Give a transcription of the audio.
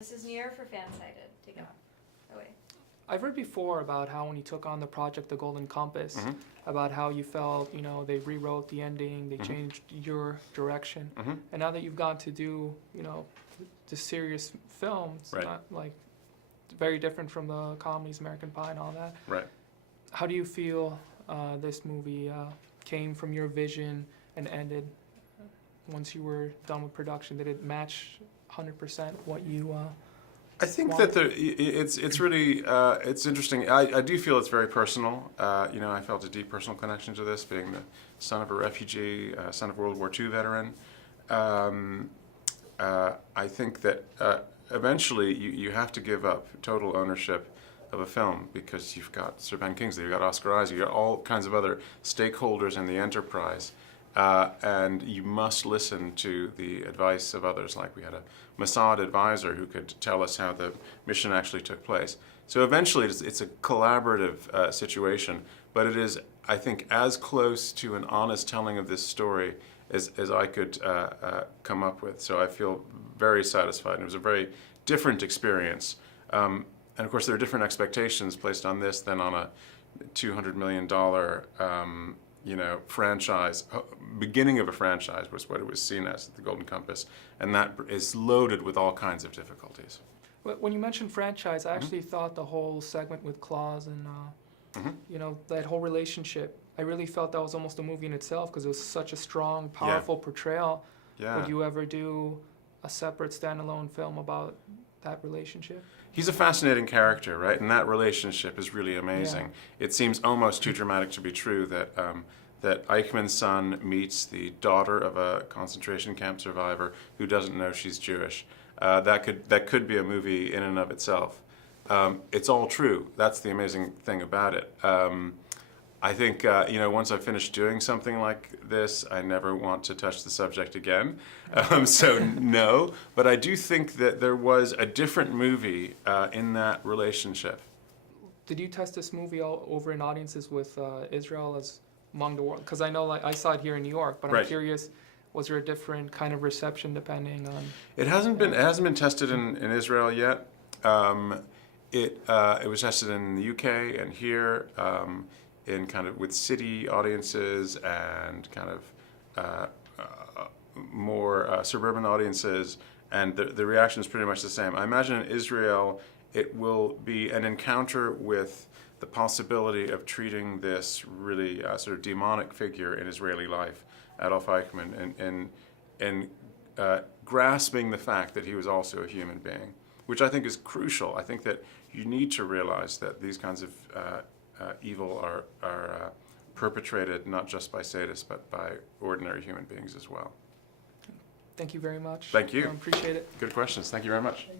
This is Nir for Fansided. Take it away. I've heard before about how when you took on the project The Golden Compass, about how you felt, they rewrote the ending, they changed your direction. And now that you've got to do, the serious films, Right. not like very different from the comedies, American Pie and all that. Right. How do you feel this movie came from your vision and ended once you were done with production? Did it match 100% what you I think want? that it's really it's interesting. I do feel it's very personal. I felt a deep personal connection to this, being the son of a refugee, son of a World War II veteran. I think that eventually you have to give up total ownership of a film because you've got Sir Ben Kingsley, you've got Oscar Isaac, you've got all kinds of other stakeholders in the enterprise. And you must listen to the advice of others. Like we had a Mossad advisor who could tell us how the mission actually took place. So eventually it's a collaborative situation, but it is, I think, as close to an honest telling of this story as I could come up with. So I feel very satisfied. And it was a very different experience. And of course there are different expectations placed on this than on a $200 million franchise. Beginning of a franchise was what it was seen as, The Golden Compass, and that is loaded with all kinds of difficulties. When you mentioned franchise, I actually thought the whole segment with Claus and that whole relationship, I really felt that was almost a movie in itself because it was such a strong, powerful portrayal. Yeah. Would you ever do a separate standalone film about that relationship? He's a fascinating character, right? And that relationship is really amazing. Yeah. It seems almost too dramatic to be true that that Eichmann's son meets the daughter of a concentration camp survivor who doesn't know she's Jewish. That could be a movie in and of itself. It's all true. That's the amazing thing about it. I think once I finish doing something like this, I never want to touch the subject again. So no, but I do think that there was a different movie in that relationship. Did you test this movie all over in audiences with Israel as among the world? Because I know, I saw it here in New York, but I'm Right. curious, was there a different kind of reception depending on? It hasn't been tested in Israel yet. It was tested in the UK and here in kind of with city audiences and kind of more suburban audiences, and the reaction is pretty much the same. I imagine in Israel it will be an encounter with the possibility of treating this really sort of demonic figure in Israeli life, Adolf Eichmann, and grasping the fact that he was also a human being, which I think is crucial. I think that you need to realize that these kinds of evil are perpetrated not just by sadists, but by ordinary human beings as well. Thank you very much. Thank you. Appreciate it. Good questions. Thank you very much. Thanks.